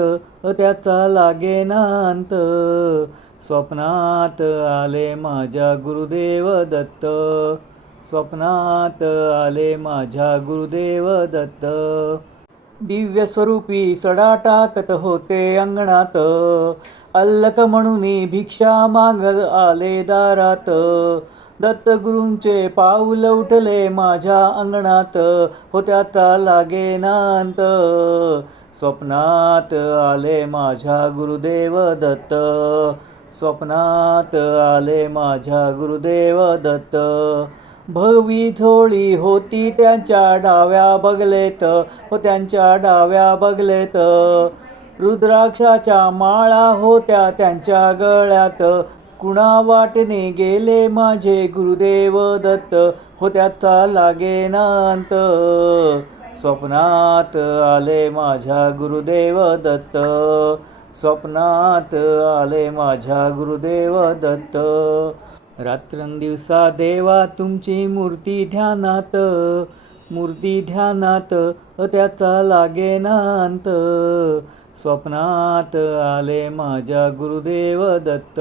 त्याचा लागे नांत स्वप्नात आले माझ्या गुरुदेव दत्त स्वप्नात आले माझ्या गुरुदेव दत्त दिव्य स्वरूपी सडा टाकत होते अंगणात अल्लक म्हणून भिक्षा मागत आले दारात दत्तगुरूंचे पाऊल उठले माझ्या अंगणात होत्याता लागे नांत स्वप्नात आले माझ्या गुरुदेव दत्त स्वप्नात आले माझ्या गुरुदेव दत्त भवी झोळी होती त्यांच्या डाव्या बगलेत हो त्यांच्या डाव्या बगलेत रुद्राक्षाच्या माळा होत्या त्यांच्या गळ्यात कुणा गेले माझे गुरुदेव दत्त हो त्याचा लागे नांत स्वप्नात आले माझ्या गुरुदेव दत्त स्वप्नात आले माझ्या गुरुदेव दत्त रात्रंदिवसा देवा तुमची मूर्ती ध्यानात मूर्ती ध्यानात त्याचा लागे नांत स्वप्नात आले माझ्या गुरुदेव दत्त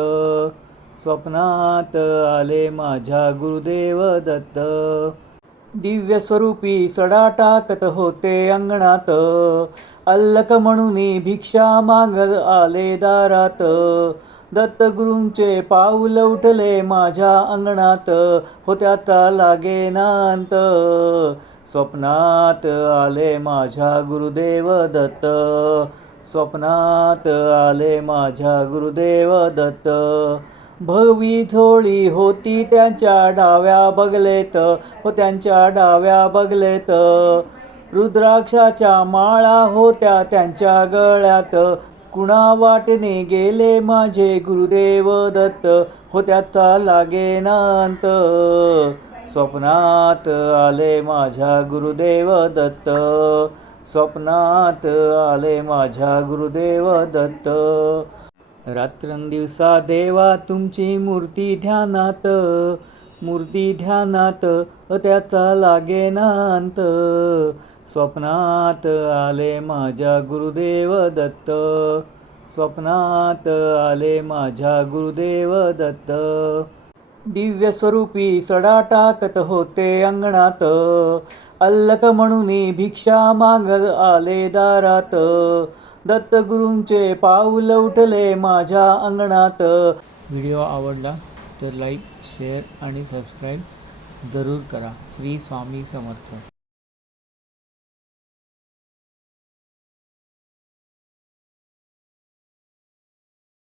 स्वप्नात आले माझ्या गुरुदेव दत्त दिव्य स्वरूपी सडा टाकत होते अंगणात अल्लक म्हणून भिक्षा मागत आले दारात दत्तगुरूंचे पाऊल उठले माझ्या अंगणात होत्या लागे नांत स्वप्नात आले माझ्या गुरुदेव दत्त स्वप्नात आले माझ्या गुरुदेव दत्त भवी झोळी होती त्यांच्या डाव्या बगलेत हो त्यांच्या डाव्या बगलेत रुद्राक्षाच्या माळा होत्या त्यांच्या गळ्यात कुणा वाटेने गेले माझे गुरुदेव दत्त हो त्याचा लागे स्वप्नात आले माझ्या गुरुदेव दत्त स्वप्नात आले माझ्या गुरुदेव दत्त रात्रंदिवसा देवा तुमची मूर्ती ध्यानात मूर्ती ध्यानात त्याचा लागे नांत स्वप्नात आले माझ्या गुरुदेव दत्त स्वप्नात आले माझ्या गुरुदेव दत्त दिव्य स्वरूपी सडा टाकत होते अंगणात अल्लक म्हणून भिक्षा माग आले दारात दत्तगुरूंचे पाऊल उठले माझ्या अंगणात व्हिडिओ आवडला तर लाईक शेअर आणि सबस्क्राईब जरूर करा श्री स्वामी समर्थ